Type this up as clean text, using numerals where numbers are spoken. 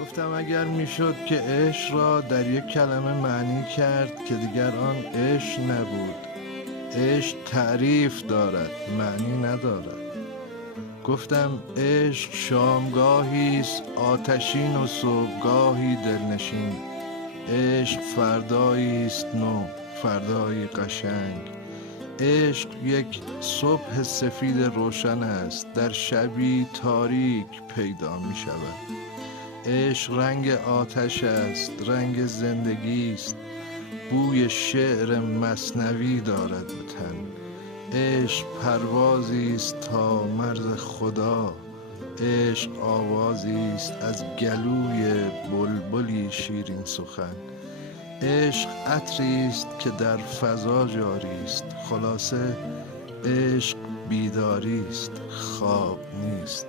گفتم اگر میشد که عشق را در یک کلمه معنی کرد که دیگر آن عشق نبود. عشق تعریف دارد، معنی ندارد. گفتم عشق شامگاهی است آتشین و صبحگاهی دلنشین. عشق فردایی است نو، فردایی قشنگ. عشق یک صبح سفید روشن است، در شبی تاریک پیدا می شود. عشق رنگ آتش است، رنگ زندگی است، بوی شعر مثنوی دارد به تن. عشق پروازی است تا مرز خدا، عشق آوازی است از گلوی بلبلی شیرین سخن. عشق عطری است که در فضا جاری است، خلاصه عشق بیداری است، خواب نیست.